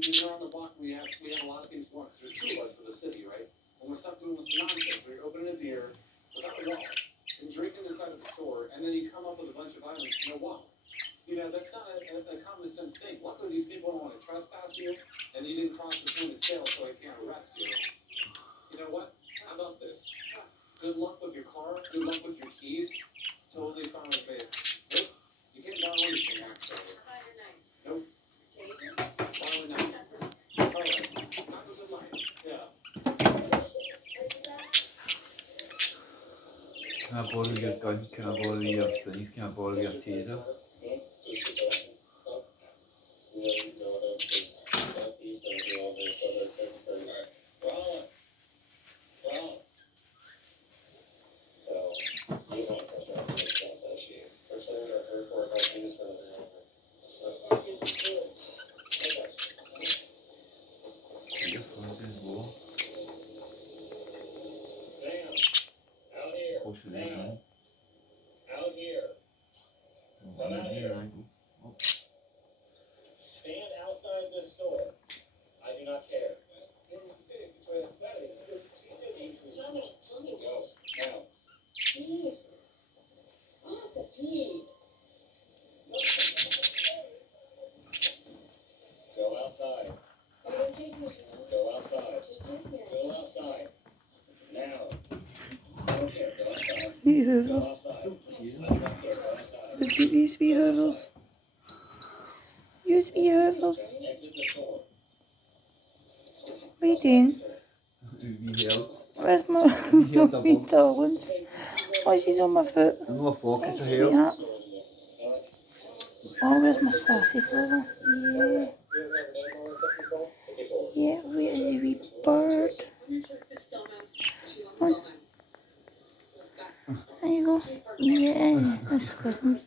we're on the block. We have a lot of things going. There's two of us for the city, right? And we're stuck doing some nonsense. We're opening a beer without a wallet and drinking inside of the store, and then you come up with a bunch of items, no wallet. That's not a common sense thing. Luckily, these people don't want to trespass you, and you didn't cross the point of sale, so I can't arrest you. You know what? How about this? Good luck with your car. Good luck with your keys. Totally fine with it. Nope. You can't borrow anything, actually. Nope. Borrow a knife. All right. Have a good life. Yeah. Kan jag bara göra gun? Kan jag bara göra kniv? Kan jag bara göra tider? Stand outside this store. I do not care. Go now. Go outside. Go outside. Go outside. Now. I don't care. Go outside. Go outside. I do not care. Go outside. Look at these wee hoovers. Use wee hoovers. Exit the store. What are you doing? Where's my wee darlings? Oh, she's on my foot. No focus Thanks, here. sweetheart. Oh, where's my sassy fella? Yeah. Yeah, where is the wee bird? Come on. There you go. Yeah, that's good.